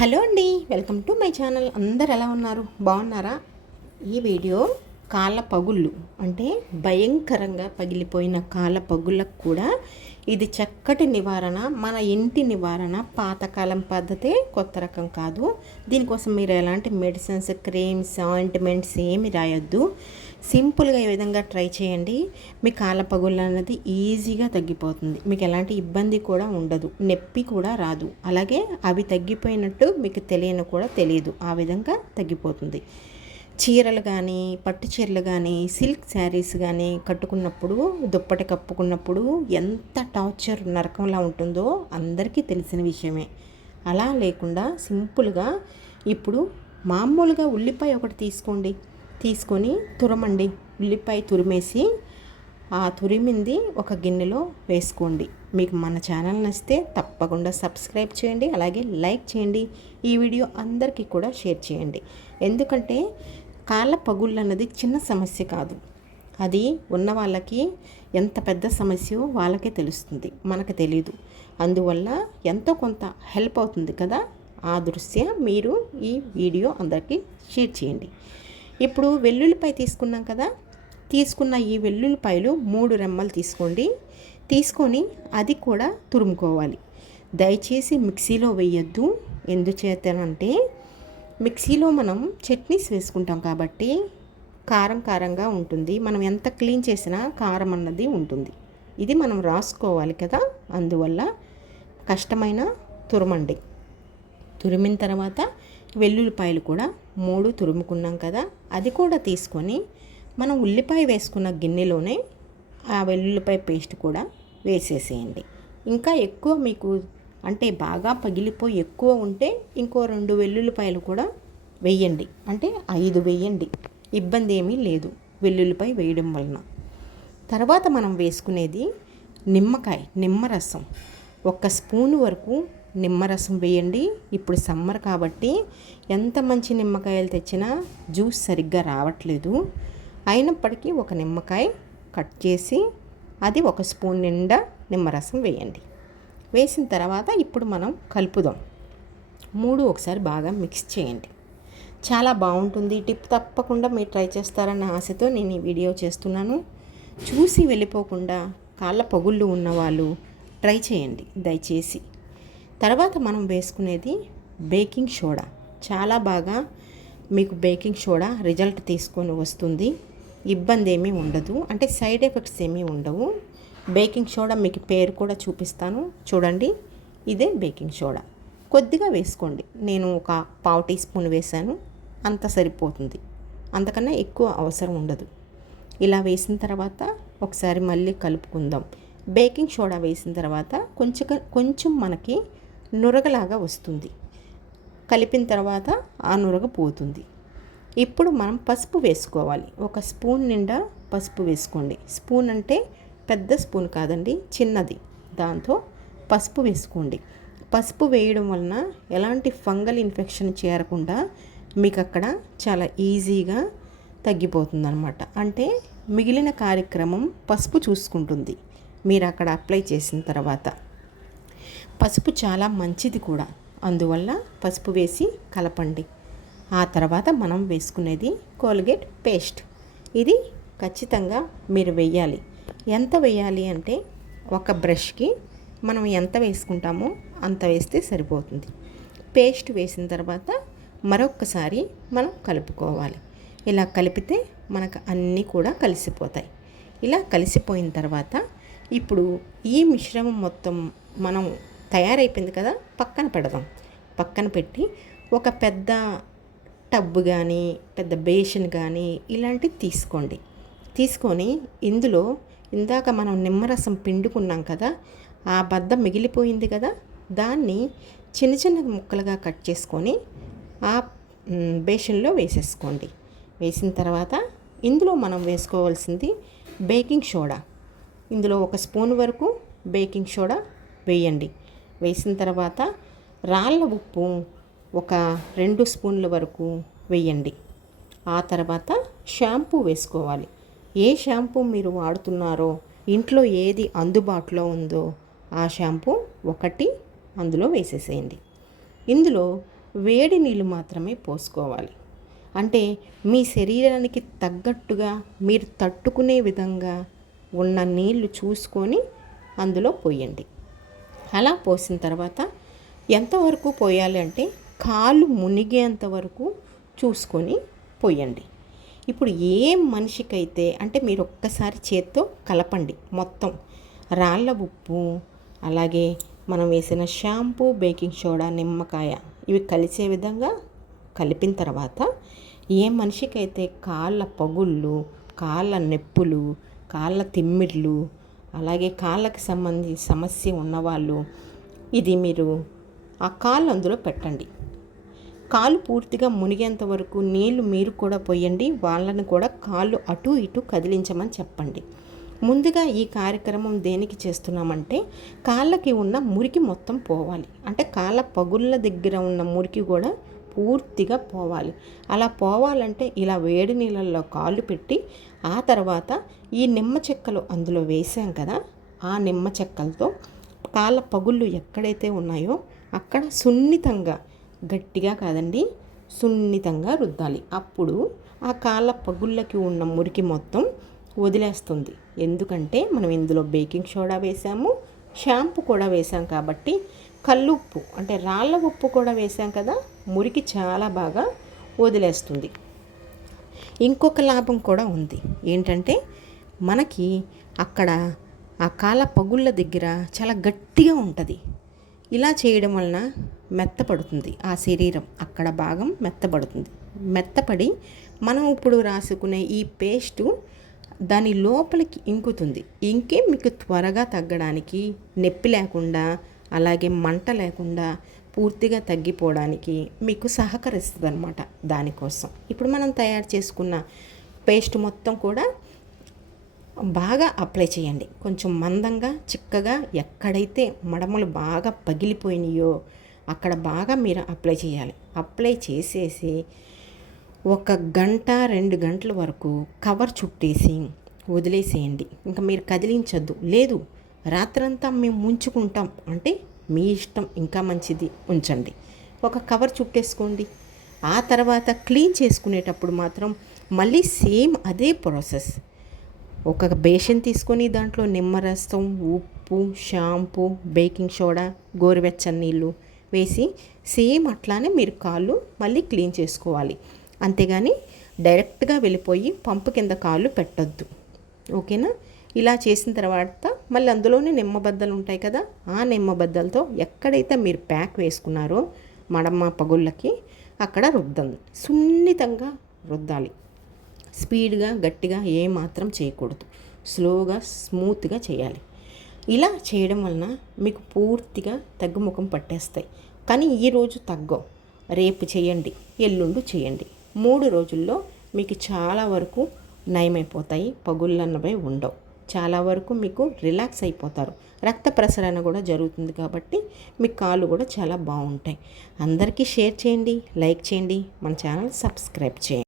Hello అండి, welcome to my channel. అందరు ఎలా ఉన్నారు? బాగున్నారా? ఈ వీడియో కాళ్ళ పగుళ్ళు అంటే భయంకరంగా పగిలిపోయిన కాళ్ళ పగుళ్ళకు కూడా ఇది చక్కటి నివారణ, మన ఇంటి నివారణ. పాతకాలం పద్ధతే, కొత్త రకం కాదు. దీనికోసం మీరు ఎలాంటి మెడిసిన్స్, క్రీమ్స్, ఆయింట్మెంట్స్ ఏమి రాయొద్దు. సింపుల్గా ఈ విధంగా ట్రై చేయండి. మీ కాళ్ళ పగుళ్ళు అన్నది ఈజీగా తగ్గిపోతుంది. మీకు ఎలాంటి ఇబ్బంది కూడా ఉండదు, నొప్పి కూడా రాదు. అలాగే అవి తగ్గిపోయినట్టు మీకు తెలియదు. ఆ విధంగా తగ్గిపోతుంది. చీరలు కానీ, పట్టు చీరలు కానీ, సిల్క్ శారీస్ కానీ కట్టుకున్నప్పుడు, దుప్పటి కప్పుకున్నప్పుడు ఎంత టార్చర్, నరకంలా ఉంటుందో అందరికీ తెలిసిన విషయమే. అలా లేకుండా సింపుల్గా ఇప్పుడు మామూలుగా ఉల్లిపాయ ఒకటి తీసుకొని తురమండి. ఉల్లిపాయ తురిమేసి ఆ తురిమింది ఒక గిన్నెలో వేసుకోండి. మీకు మన ఛానల్ నచ్చితే తప్పకుండా సబ్స్క్రైబ్ చేయండి, అలాగే లైక్ చేయండి. ఈ వీడియో అందరికీ కూడా షేర్ చేయండి. ఎందుకంటే కాళ్ళ పగుళ్ళు అన్నది చిన్న సమస్య కాదు. అది ఉన్న వాళ్ళకి ఎంత పెద్ద సమస్యో వాళ్ళకే తెలుస్తుంది, మనకు తెలీదు. అందువల్ల ఎంతో కొంత హెల్ప్ అవుతుంది కదా. ఆ దృష్ట్యా మీరు ఈ వీడియో అందరికీ షేర్ చేయండి. ఇప్పుడు వెల్లుల్లిపాయ తీసుకున్నాం కదా. తీసుకున్న ఈ వెల్లుల్లిపాయలు 3 రెమ్మలు తీసుకొని అది కూడా తురుముకోవాలి. దయచేసి మిక్సీలో వేయొద్దు. ఎందుచేతనంటే మిక్సీలో మనం చట్నీస్ వేసుకుంటాం కాబట్టి కారంగా ఉంటుంది. మనం ఎంత క్లీన్ చేసినా కారం అన్నది ఉంటుంది. ఇది మనం రాసుకోవాలి కదా. అందువల్ల కష్టమైన తురమండి. తురిమిన తర్వాత వెల్లుల్లిపాయలు కూడా 3 తురుముకున్నాం కదా, అది కూడా తీసుకొని మనం ఉల్లిపాయ వేసుకున్న గిన్నెలోనే ఆ వెల్లుల్లిపాయ పేస్ట్ కూడా వేసేసేయండి. ఇంకా ఎక్కువ మీకు అంటే బాగా పగిలిపోయి ఎక్కువ ఉంటే ఇంకో 2 వెల్లుల్లిపాయలు కూడా వేయండి. అంటే 5 వేయండి, ఇబ్బంది ఏమీ లేదు వెల్లుల్లిపాయ వేయడం వలన. తర్వాత మనం వేసుకునేది నిమ్మరసం. 1 స్పూన్ వరకు నిమ్మరసం వేయండి. ఇప్పుడు సమ్మర్ కాబట్టి ఎంత మంచి నిమ్మకాయలు తెచ్చినా జ్యూస్ సరిగ్గా రావట్లేదు. అయినప్పటికీ 1 నిమ్మకాయ కట్ చేసి అది 1 స్పూన్ నిండా నిమ్మరసం వేయండి. వేసిన తర్వాత ఇప్పుడు మనం కలుపుదాం. 3 ఒకసారి బాగా మిక్స్ చేయండి. చాలా బాగుంటుంది. టిప్ తప్పకుండా మీరు ట్రై చేస్తారన్న ఆశతో నేను ఈ వీడియో చేస్తున్నాను. చూసి వెళ్ళిపోకుండా కాళ్ళ పగుళ్ళు ఉన్నవాళ్ళు ట్రై చేయండి దయచేసి. తర్వాత మనం వేసుకునేది బేకింగ్ సోడా. చాలా బాగా మీకు బేకింగ్ సోడా రిజల్ట్ తీసుకొని వస్తుంది. ఇబ్బంది ఏమీ ఉండదు, అంటే సైడ్ ఎఫెక్ట్స్ ఏమీ ఉండవు. బేకింగ్ సోడా మీకు పేరు కూడా చూపిస్తాను చూడండి. ఇదే బేకింగ్ సోడా. కొద్దిగా వేసుకోండి. నేను 1/4 టీ స్పూన్ వేసాను, అంత సరిపోతుంది. అంతకన్నా ఎక్కువ అవసరం ఉండదు. ఇలా వేసిన తర్వాత ఒకసారి మళ్ళీ కలుపుకుందాం. బేకింగ్ సోడా వేసిన తర్వాత కొంచెం మనకి నురగలాగా వస్తుంది. కలిపిన తర్వాత ఆ నురగ పోతుంది. ఇప్పుడు మనం పసుపు వేసుకోవాలి. 1 స్పూన్ నిండా పసుపు వేసుకోండి. స్పూన్ అంటే పెద్ద స్పూన్ కాదండి, చిన్నది. దాంతో పసుపు వేసుకోండి. పసుపు వేయడం వలన ఎలాంటి ఫంగల్ ఇన్ఫెక్షన్ చేరకుండా మీకు అక్కడ చాలా ఈజీగా తగ్గిపోతుంది అన్నమాట. అంటే మిగిలిన కార్యక్రమం పసుపు చూసుకుంటుంది మీరు అక్కడ అప్లై చేసిన తర్వాత. పసుపు చాలా మంచిది కూడా, అందువల్ల పసుపు వేసి కలపండి. ఆ తర్వాత మనం వేసుకునేది కోల్గేట్ పేస్ట్. ఇది ఖచ్చితంగా మీరు వేయాలి. ఎంత వేయాలి అంటే 1 బ్రష్కి మనం ఎంత వేసుకుంటామో అంత వేస్తే సరిపోతుంది. పేస్ట్ వేసిన తర్వాత మరొక్కసారి మనం కలుపుకోవాలి. ఇలా కలిపితే మనకు అన్నీ కూడా కలిసిపోతాయి. ఇలా కలిసిపోయిన తర్వాత ఇప్పుడు ఈ మిశ్రమం మొత్తం మనం తయారైపోయింది కదా, పక్కన పెడదాం. పక్కన పెట్టి ఒక పెద్ద టబ్ కానీ, పెద్ద బేషన్ కానీ ఇలాంటివి తీసుకొని ఇందులో ఇందాక మనం నిమ్మరసం పిండుకున్నాం కదా, ఆ బద్ద మిగిలిపోయింది కదా, దాన్ని చిన్న ముక్కలుగా కట్ చేసుకొని ఆ బేషన్లో వేసేసుకోండి. వేసిన తర్వాత ఇందులో మనం వేసుకోవాల్సింది బేకింగ్ సోడా. ఇందులో 1 స్పూన్ వరకు బేకింగ్ సోడా వేయండి. వేసిన తర్వాత రాళ్ళ ఉప్పు 2 స్పూన్ల వరకు వేయండి. ఆ తర్వాత షాంపూ వేసుకోవాలి. ఏ షాంపూ మీరు వాడుతున్నారో, ఇంట్లో ఏది అందుబాటులో ఉందో ఆ షాంపూ 1 అందులో వేసేసేయండి. ఇందులో వేడి నీళ్ళు మాత్రమే పోసుకోవాలి. అంటే మీ శరీరానికి తగ్గట్టుగా మీరు తట్టుకునే విధంగా ఉన్న నీళ్లు చూసుకొని అందులో పోయండి. అలా పోసిన తర్వాత ఎంతవరకు పోయాలి అంటే కాళ్ళు మునిగేంత వరకు చూసుకొని పోయండి. ఇప్పుడు ఏ మనిషికైతే అంటే మీరు ఒక్కసారి చేత్తో కలపండి మొత్తం. రాళ్ళ ఉప్పు, అలాగే మనం వేసిన షాంపూ, బేకింగ్ సోడా, నిమ్మకాయ ఇవి కలిసే విధంగా కలిపిన తర్వాత ఏ మనిషికైతే కాళ్ళ పగుళ్ళు, కాళ్ళ నొప్పులు, కాళ్ళ తిమ్మిర్లు, అలాగే కాళ్ళకి సంబంధించి సమస్య ఉన్నవాళ్ళు ఇది మీరు ఆ కాళ్ళు అందులో పెట్టండి. కాలు పూర్తిగా మునిగేంత వరకు నీళ్లు మీరు కూడా పోయండి. వాళ్ళని కూడా కాళ్ళు అటు ఇటు కదిలించమని చెప్పండి. ముందుగా ఈ కార్యక్రమం దేనికి చేస్తున్నామంటే కాళ్ళకి ఉన్న మురికి మొత్తం పోవాలి. అంటే కాళ్ళ పగుళ్ళ దగ్గర ఉన్న మురికి కూడా పూర్తిగా పోవాలి. అలా పోవాలంటే ఇలా వేడి నీళ్ళల్లో కాళ్ళు పెట్టి ఆ తర్వాత ఈ నిమ్మ చెక్కలు అందులో వేసాం కదా, ఆ నిమ్మ చెక్కలతో కాళ్ళ పగుళ్ళు ఎక్కడైతే ఉన్నాయో అక్కడ సున్నితంగా, గట్టిగా కాదండి, సున్నితంగా రుద్దాలి. అప్పుడు ఆ కాళ్ళ పగుళ్ళకి ఉన్న మురికి మొత్తం వదిలేస్తుంది. ఎందుకంటే మనం ఇందులో బేకింగ్ సోడా వేసాము, షాంపూ కూడా వేసాం కాబట్టి, కల్లుప్పు అంటే రాళ్ళ ఉప్పు కూడా వేసాం కదా, మురికి చాలా బాగా వదిలేస్తుంది. ఇంకొక లాభం కూడా ఉంది. ఏంటంటే మనకి అక్కడ ఆ కాళ్ళ పగుళ్ళ దగ్గర చాలా గట్టిగా ఉంటుంది. ఇలా చేయడం వలన మెత్తపడుతుంది ఆ శరీరం, అక్కడ భాగం మెత్తపడుతుంది. మెత్తపడి మనం ఇప్పుడు రాసుకునే ఈ పేస్టు దాని లోపలికి ఇంకుతుంది. ఇంకే మీకు త్వరగా తగ్గడానికి, నొప్పి లేకుండా, అలాగే మంట లేకుండా పూర్తిగా తగ్గిపోవడానికి మీకు సహకరిస్తుంది అన్నమాట. దానికోసం ఇప్పుడు మనం తయారు చేసుకున్న పేస్ట్ మొత్తం కూడా బాగా అప్లై చేయండి. కొంచెం మందంగా, చిక్కగా, ఎక్కడైతే మడమలు బాగా పగిలిపోయినాయో అక్కడ బాగా మీరు అప్లై చేయాలి. అప్లై చేసేసి 1 గంట 2 గంటల వరకు కవర్ చుట్టేసి వదిలేసేయండి. ఇంకా మీరు కదిలించొద్దు. లేదు రాత్రంతా మేము ఉంచుకుంటాం అంటే మీ ఇష్టం, ఇంకా మంచిది, ఉంచండి. ఒక కవర్ చుట్టేసుకోండి. ఆ తర్వాత క్లీన్ చేసుకునేటప్పుడు మాత్రం మళ్ళీ సేమ్ అదే ప్రాసెస్. ఒక బేషన్ తీసుకొని దాంట్లో నిమ్మరసం, ఉప్పు, షాంపూ, బేకింగ్ సోడా, గోరువెచ్చని నీళ్ళు వేసి సేమ్ అట్లానే మీరు కాళ్ళు మళ్ళీ క్లీన్ చేసుకోవాలి. అంతేగాని డైరెక్ట్గా వెళ్ళిపోయి పంపు కింద కాళ్ళు పెట్టొద్దు. ఓకేనా? ఇలా చేసిన తర్వాత మళ్ళీ అందులోనే నిమ్మబద్దలు ఉంటాయి కదా, ఆ నిమ్మబద్దలతో ఎక్కడైతే మీరు ప్యాక్ వేసుకున్నారో మడమ పగుళ్ళకి అక్కడ రుద్దండి. సున్నితంగా రుద్దాలి. స్పీడ్గా, గట్టిగా ఏమాత్రం చేయకూడదు. స్లోగా, స్మూత్గా చేయాలి. ఇలా చేయడం వలన మీకు పూర్తిగా తగ్గుముఖం పట్టేస్తాయి. కానీ ఈరోజు తగ్గవు, రేపు చేయండి, ఎల్లుండి చేయండి. 3 రోజుల్లో మీకు చాలా వరకు నయమైపోతాయి. పగుళ్ళన్నవే ఉండవు. చాలా వరకు మీకు రిలాక్స్ అయిపోతారు. రక్త ప్రసరణ కూడా జరుగుతుంది కాబట్టి మీ కాళ్ళు కూడా చాలా బాగుంటాయి. అందరికీ షేర్ చేయండి, లైక్ చేయండి, మన ఛానల్ సబ్స్క్రైబ్ చేయండి.